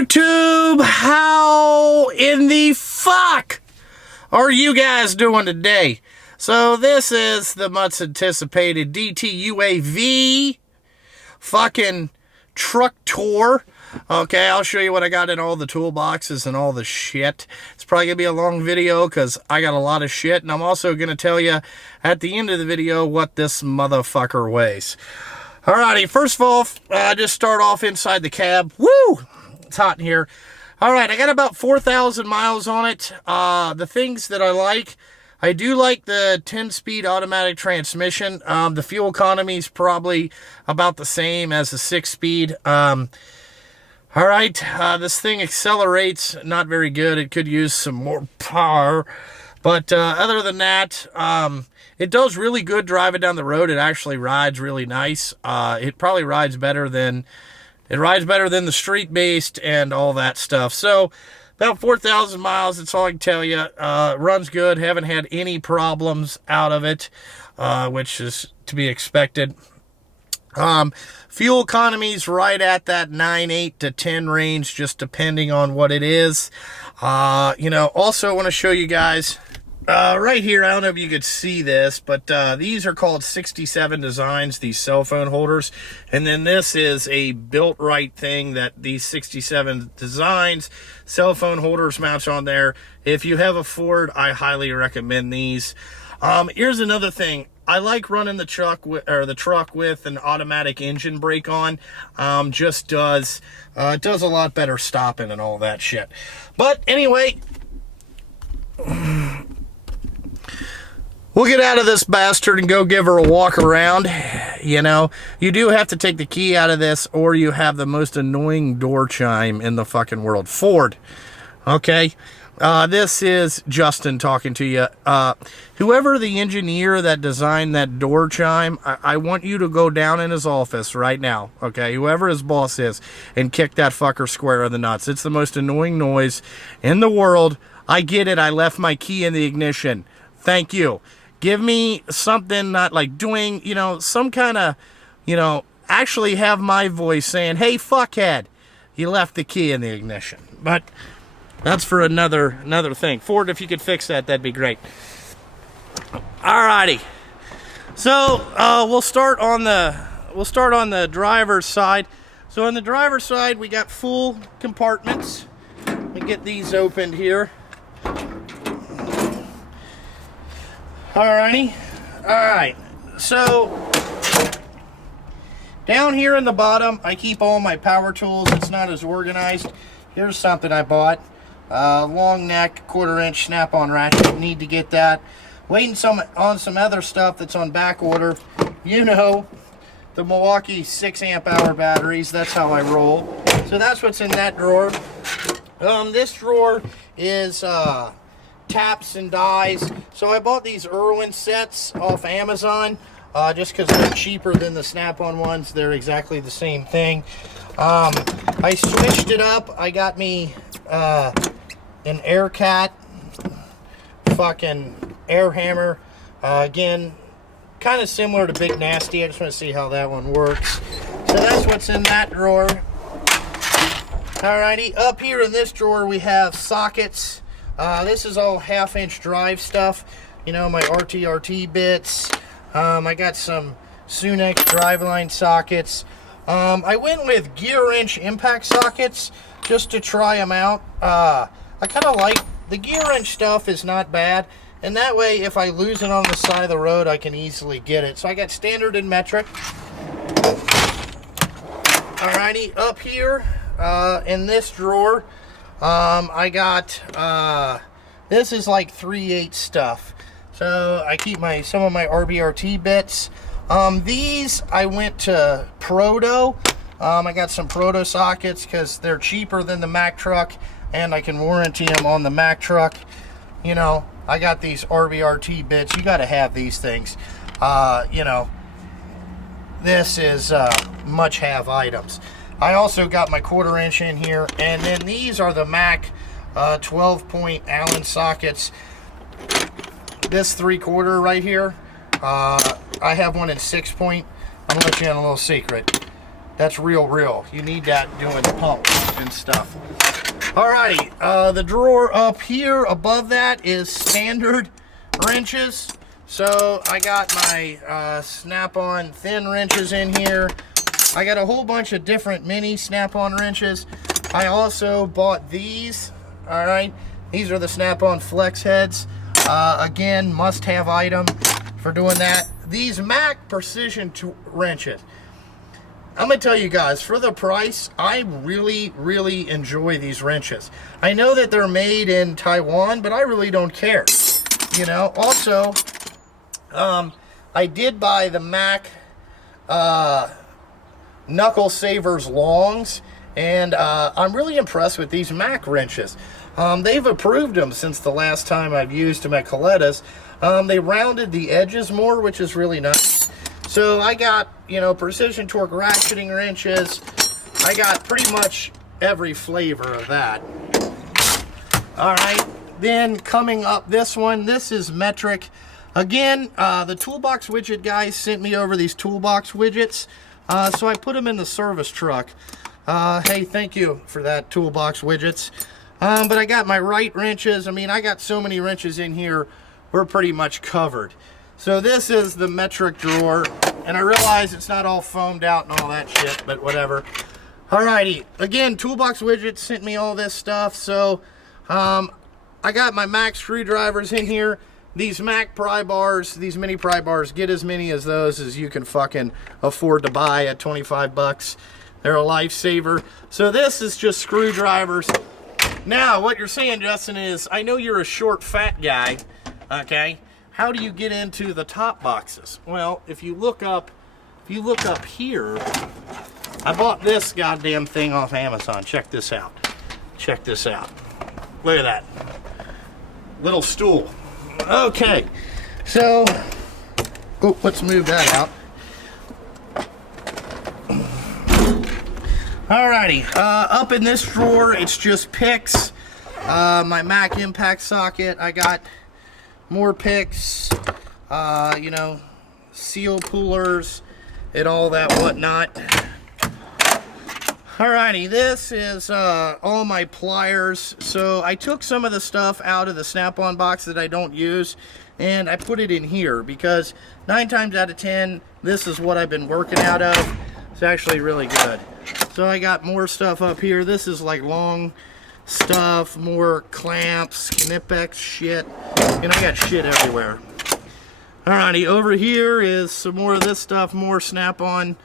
YouTube, how in the fuck are you guys doing today? So this is the much anticipated Dtuav fucking truck tour. Okay, I'll show you what I got in all the toolboxes and all the shit. It's probably going to be a long video because I got a lot of shit. And I'm also going to tell you at the end of the video what this motherfucker weighs. Alrighty, first of all, just start off inside the cab. Woo! It's hot in here. Alright, I got about 4,000 miles on it. The things that I do like the 10-speed automatic transmission. The fuel economy is probably about the same as the 6-speed. Alright, this thing accelerates not very good. It could use some more power. But other than that, it does really good driving down the road. It actually rides really nice. It probably rides better than the street-based and all that stuff. So about 4,000 miles, that's all I can tell you. Runs good. Haven't had any problems out of it, which is to be expected. Fuel economy's right at that 9.8 to 10 range, just depending on what it is. Also want to show you guys right here. I don't know if you could see this, but these are called 67 designs, these cell phone holders. And then this is a built right thing that these 67 designs, cell phone holders mounts on there. If you have a Ford, I highly recommend these. Here's another thing. I like running the truck with an automatic engine brake on. It does a lot better stopping and all that shit. But anyway, we'll get out of this bastard and go give her a walk around. You know, you do have to take the key out of this or you have the most annoying door chime in the fucking world. Ford. Okay. This is Justin talking to you. Whoever the engineer that designed that door chime, I want you to go down in his office right now, okay? Whoever his boss is, and kick that fucker square in the nuts. It's the most annoying noise in the world. I get it. I left my key in the ignition. Thank you. Give me something not like doing, some kind of, actually have my voice saying, hey, fuckhead, you left the key in the ignition. But that's for another thing. Ford, if you could fix that, that'd be great. Alrighty. So we'll start on the driver's side. So on the driver's side, we got full compartments. Let me get these opened here. Alrighty. Alright. So down here in the bottom, I keep all my power tools. It's not as organized. Here's something I bought. Long neck, 1/4-inch snap-on ratchet. Need to get that. Waiting on some other stuff that's on back order. The Milwaukee 6-amp-hour batteries. That's how I roll. So that's what's in that drawer. This drawer is taps and dies. So I bought these Irwin sets off Amazon just because they're cheaper than the snap-on ones. They're exactly the same thing. I switched it up. I got me an Aircat fucking air hammer. Again, kind of similar to Big Nasty. I just want to see how that one works. So that's what's in that drawer. Alrighty, up here in this drawer we have sockets. This is all 1/2-inch drive stuff. My RTRT bits. I got some Sunex driveline sockets. I went with gear wrench impact sockets just to try them out. I kind of like the gear wrench stuff is not bad, and that way if I lose it on the side of the road I can easily get it. So I got standard and metric. Alrighty, up here in this drawer I got this is like 3/8 stuff. So I keep some of my RBRT bits. These I went to Proto. I got some Proto sockets because they're cheaper than the Mack truck and I can warranty them on the Mack truck. I got these RBRT bits. You got to have these things. This is must-have items. I also got my 1/4-inch in here, and then these are the Mack 12-point Allen sockets. This 3/4 right here, I have one in 6-point. I'm gonna let you in a little secret. That's real. You need that doing the pump. and stuff. Alrighty, the drawer up here above that is standard wrenches. So I got my snap-on thin wrenches in here. I got a whole bunch of different mini snap-on wrenches. I also bought these. Alright, these are the snap-on flex heads. Again, must-have item for doing that. These Mac precision wrenches. I'm going to tell you guys, for the price, I really, really enjoy these wrenches. I know that they're made in Taiwan, but I really don't care. You know, also, I did buy the Mac Knuckle Savers Longs, and I'm really impressed with these Mac wrenches. They've improved them since the last time I've used them at Coletta's. They rounded the edges more, which is really nice. So I got, you know, precision torque ratcheting wrenches. I got pretty much every flavor of that. All right, then coming up, this one, this is metric. Again, the toolbox widget guys sent me over these toolbox widgets, so I put them in the service truck. Hey, thank you for that, toolbox widgets. But I got my right wrenches. I mean, I got so many wrenches in here, we're pretty much covered. So this is the metric drawer, and I realize it's not all foamed out and all that shit, but whatever. Alrighty, again, toolbox widgets sent me all this stuff. So I got my Mac screwdrivers in here. These Mac pry bars, these mini pry bars, get as many as those as you can fucking afford to buy at 25 bucks. They're a lifesaver. So this is just screwdrivers. Now, what you're saying, Justin, is I know you're a short, fat guy, okay? How do you get into the top boxes? Well, if you look up here, I bought this goddamn thing off Amazon. Check this out. Check this out. Look at that. Little stool. Okay. So, oh, let's move that out. Alrighty, up in this drawer, it's just picks. My Mac impact socket, I got more picks, you know, seal pullers, and all that whatnot. Alrighty, this is all my pliers. So I took some of the stuff out of the snap-on box that I don't use, and I put it in here because 9 times out of 10, this is what I've been working out of. It's actually really good. So I got more stuff up here. This is like long stuff, more clamps, Knipex shit. And I got shit everywhere. Alrighty, over here is some more of this stuff, more snap-on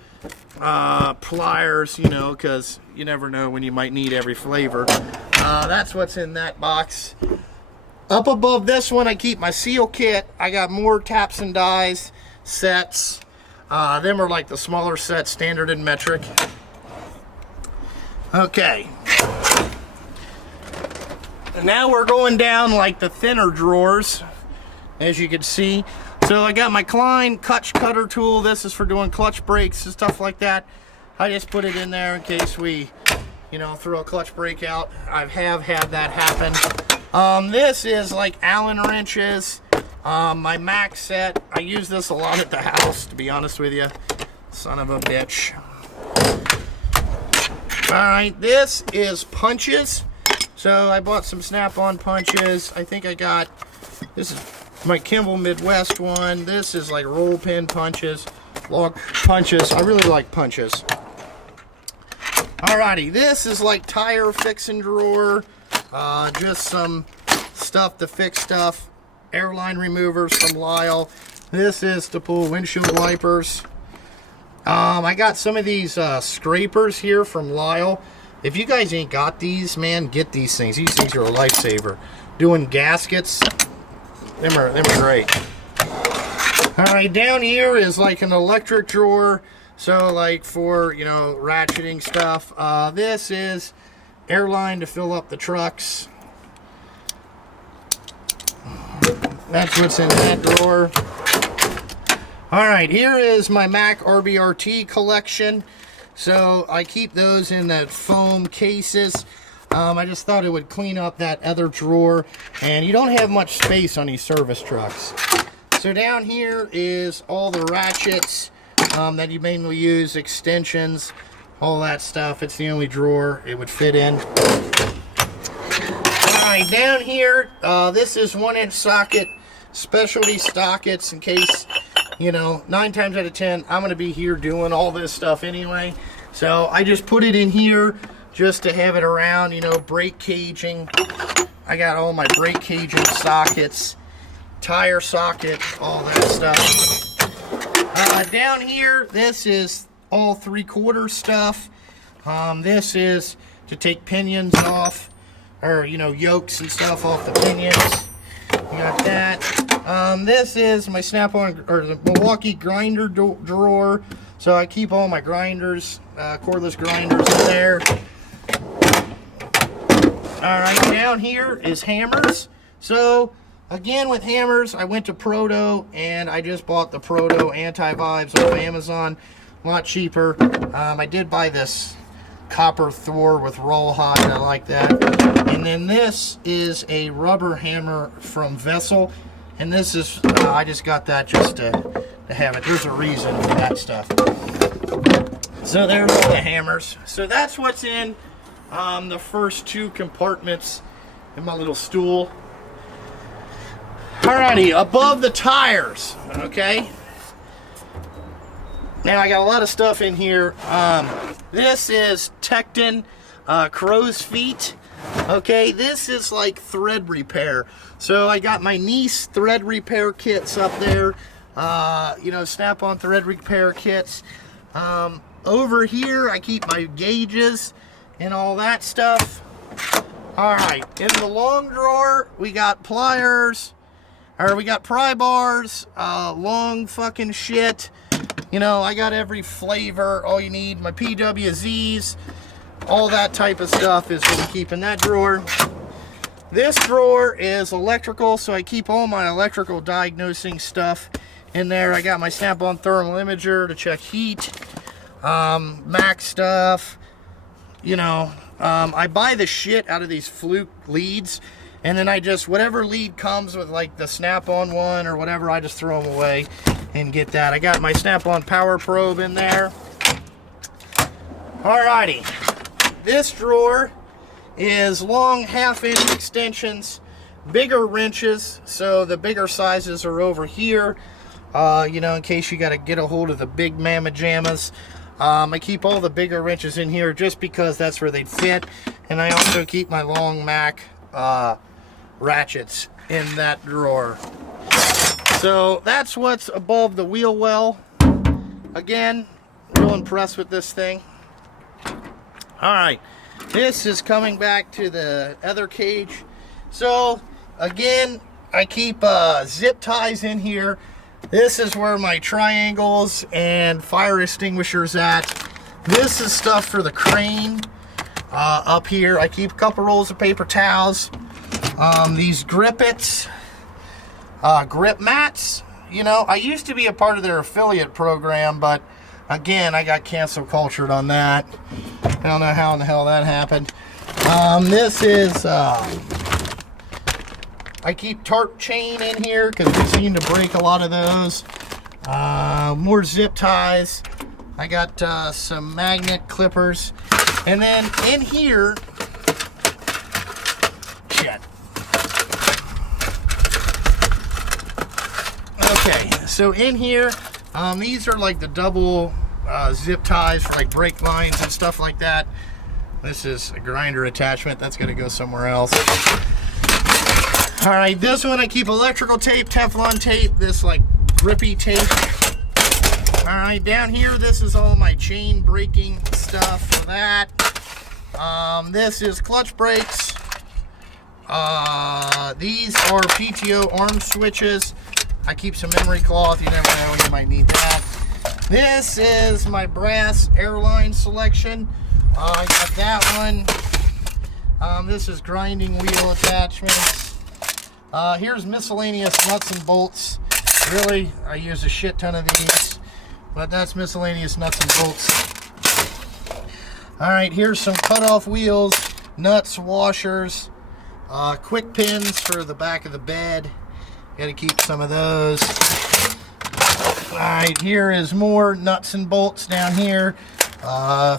pliers, you know, because you never know when you might need every flavor. That's what's in that box. Up above this one, I keep my seal kit. I got more taps and dies sets. Them are like the smaller sets, standard and metric. Okay. And now we're going down like the thinner drawers, as you can see. So I got my Klein clutch cutter tool. This is for doing clutch brakes and stuff like that. I just put it in there in case we, you know, throw a clutch brake out. I have had that happen. This is like Allen wrenches. My Mac set. I use this a lot at the house, to be honest with you. Son of a bitch. Alright, this is punches. So I bought some snap-on punches. I think I got, this is my Kimball Midwest one. This is like roll pin punches, log punches. I really like punches. Alrighty, this is like tire fixing drawer. Just some stuff to fix stuff. Airline removers from Lyle. This is to pull windshield wipers. I got some of these scrapers here from Lyle. If you guys ain't got these, man, get these things. These things are a lifesaver. Doing gaskets, them are great. Alright, down here is like an electric drawer. So like for, you know, ratcheting stuff. This is airline to fill up the trucks. That's what's in that drawer. Alright, here is my Mac RBRT collection. So I keep those in the foam cases. I just thought it would clean up that other drawer. And you don't have much space on these service trucks. So down here is all the ratchets that you mainly use, extensions. all that stuff. It's the only drawer it would fit in. Alright, down here, this is 1-inch socket, specialty sockets, in case, you know, 9 times out of 10, I'm going to be here doing all this stuff anyway. So I just put it in here just to have it around, you know, brake caging. I got all my brake caging sockets, tire socket, all that stuff. Down here, this is all 3/4 stuff. This is to take pinions off, or, you know, yokes and stuff off the pinions. You got that. This is my snap-on, or the Milwaukee grinder drawer. So I keep all my grinders, cordless grinders in there. Alright, down here is hammers. So, again with hammers, I went to Proto, and I just bought the Proto anti-vibes off Amazon. A lot cheaper. I did buy this copper Thor with rawhide. I like that. And then this is a rubber hammer from Vessel. And this is, I just got that just to have it. There's a reason for that stuff. So there's all the hammers. So that's what's in the first 2 compartments in my little stool. Alrighty, above the tires, okay? Now I got a lot of stuff in here. This is Tecton crow's feet. Okay, this is like thread repair. So I got my niece thread repair kits up there. You know, snap-on thread repair kits. Over here I keep my gauges and all that stuff. Alright, in the long drawer we got pliers, or we got pry bars, long fucking shit. You know, I got every flavor, all you need. My PWZs, all that type of stuff is what we keep in that drawer. This drawer is electrical, so I keep all my electrical diagnosing stuff in there. I got my snap-on thermal imager to check heat, Mac stuff. You know, I buy the shit out of these Fluke leads, and then I just, whatever lead comes with like the snap-on one or whatever, I just throw them away and get that. I got my snap-on power probe in there. Alrighty, this drawer is long 1/2-inch extensions, bigger wrenches, so the bigger sizes are over here, you know, in case you got to get a hold of the big mamma jammas. I keep all the bigger wrenches in here just because that's where they'd fit, and I also keep my long Mac ratchets in that drawer. So that's what's above the wheel well. Again, real impressed with this thing. Alright, this is coming back to the other cage. So again, I keep zip ties in here. This is where my triangles and fire extinguishers at. This is stuff for the crane. Up here I keep a couple rolls of paper towels, these grippets, grip mats. You know, I used to be a part of their affiliate program, but again, I got cancel cultured on that. I don't know how in the hell that happened. This is, I keep tarp chain in here because we seem to break a lot of those. More zip ties. I got some magnet clippers. And then in here, shit. Okay, so in here, these are like the double zip ties for like brake lines and stuff like that. This is a grinder attachment. That's going to go somewhere else. All right, this one I keep electrical tape, Teflon tape, this like grippy tape. All right, down here, this is all my chain braking stuff for that. This is clutch brakes. These are PTO arm switches. I keep some memory cloth. You never know, you might need that. This is my brass airline selection. I got that one. This is grinding wheel attachments. Here's miscellaneous nuts and bolts. Really, I use a shit ton of these, but that's miscellaneous nuts and bolts. Alright, here's some cut-off wheels, nuts, washers, quick pins for the back of the bed. Got to keep some of those. Alright, here is more nuts and bolts down here.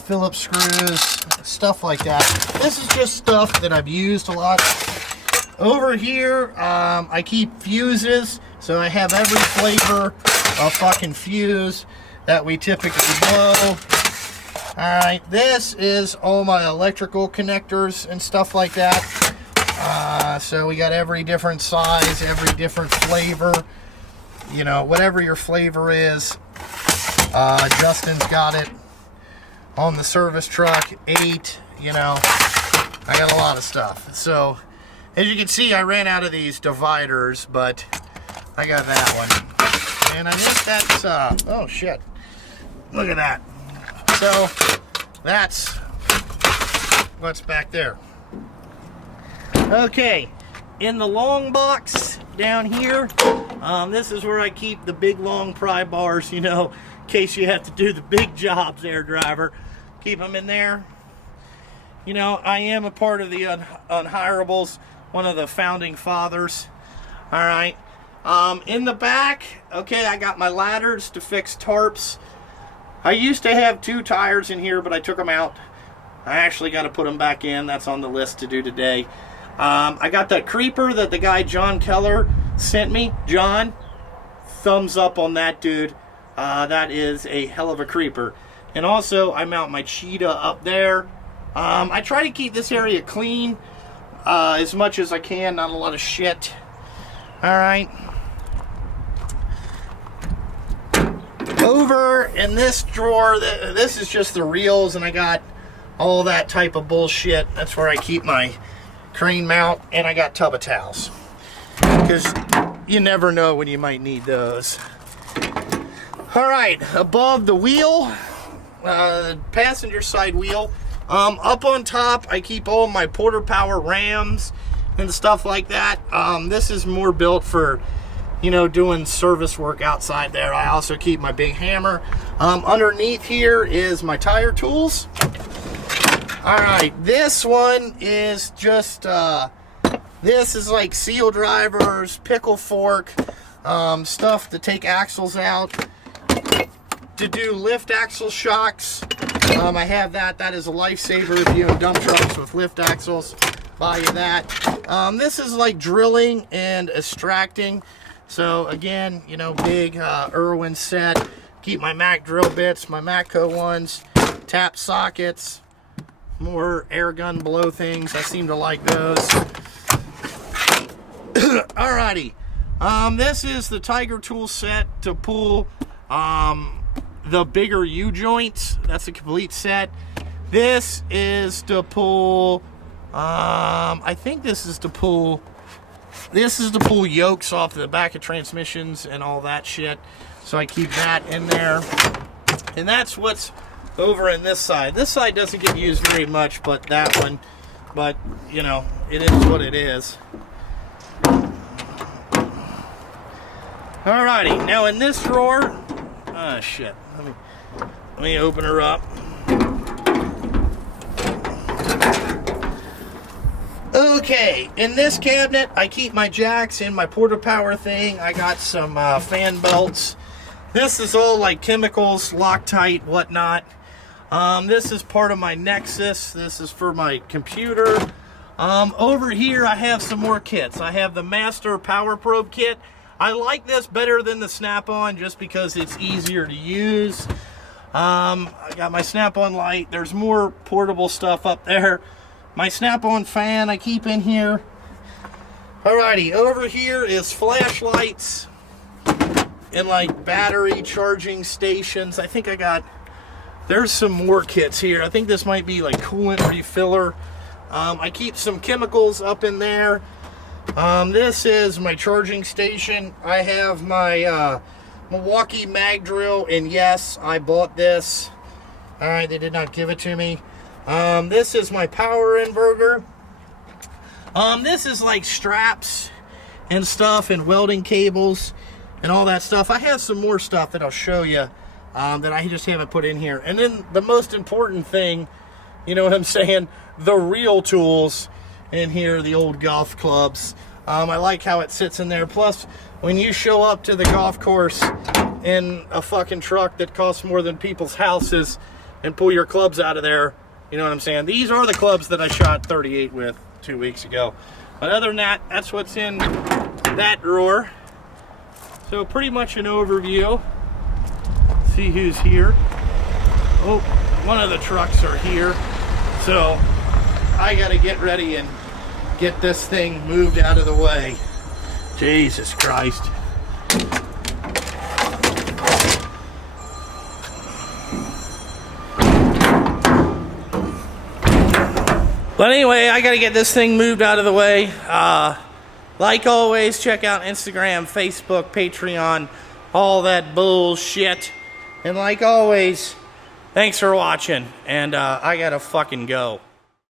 Phillips screws, stuff like that. This is just stuff that I've used a lot. Over here, I keep fuses, so I have every flavor of fucking fuse that we typically blow. Alright, this is all my electrical connectors and stuff like that. So we got every different size, every different flavor. You know, whatever your flavor is. Justin's got it on the service truck, 8, you know. I got a lot of stuff. So, as you can see, I ran out of these dividers, but I got that one. And I think that's, oh shit. Look at that. So, that's what's back there. Okay, in the long box down here, this is where I keep the big long pry bars, you know, in case you have to do the big jobs there, driver. Keep them in there. You know, I am a part of the Unhirables, one of the founding fathers. All right. In the back, okay, I got my ladders to fix tarps. I used to have 2 tires in here, but I took them out. I actually got to put them back in. That's on the list to do today. I got that creeper that the guy John Keller sent me. John, thumbs up on that, dude. That is a hell of a creeper. And also, I mount my cheetah up there. I try to keep this area clean as much as I can. Not a lot of shit. Alright. Over in this drawer, this is just the reels, and I got all that type of bullshit. That's where I keep my crane mount, and I got tub of towels. Because you never know when you might need those. Alright, above the wheel, passenger side wheel, up on top, I keep all my Porter Power rams and stuff like that. This is more built for, you know, doing service work outside there. I also keep my big hammer. Underneath here is my tire tools. Alright, this one is just, this is like seal drivers, pickle fork, stuff to take axles out, to do lift axle shocks. I have that. That is a lifesaver if you have dump trucks with lift axles. Buy you that. This is like drilling and extracting. So again, you know, big Irwin set. Keep my Mac drill bits, my Matco ones, tap sockets, more air gun blow things. I seem to like those. Alrighty. This is the Tiger tool set to pull the bigger U-joints. That's a complete set. This is to pull, I think this is to pull yokes off the back of transmissions and all that shit. So I keep that in there. And that's what's over in this side. This side doesn't get used very much, but that one, but you know, it is what it is. Alrighty, now in this drawer, oh shit, let me open her up. Okay, in this cabinet, I keep my jacks and my Porter Power thing. I got some fan belts. This is all like chemicals, Loctite, whatnot. This is part of my Nexus. This is for my computer. Over here, I have some more kits. I have the Master Power Probe kit. I like this better than the Snap-on just because it's easier to use. I got my Snap-on light. There's more portable stuff up there. My Snap-on fan I keep in here. Alrighty, over here is flashlights and like battery charging stations. I think I got, there's some more kits here. I think this might be like coolant refiller. I keep some chemicals up in there. This is my charging station. I have my Milwaukee mag drill, and yes, I bought this. Alright, they did not give it to me. This is my power inverter. This is like straps and stuff and welding cables and all that stuff. I have some more stuff that I'll show you that I just haven't put in here. And then the most important thing, you know what I'm saying, the real tools in here, the old golf clubs. I like how it sits in there. Plus, when you show up to the golf course in a fucking truck that costs more than people's houses, and pull your clubs out of there. You know what I'm saying? These are the clubs that I shot 38 with 2 weeks ago. But other than that, that's what's in that drawer. So pretty much an overview. See who's here. Oh, one of the trucks are here. So I gotta get ready and get this thing moved out of the way. Jesus Christ. But anyway, I gotta get this thing moved out of the way. Like always, check out Instagram, Facebook, Patreon, all that bullshit. And like always, thanks for watching, and I gotta fucking go.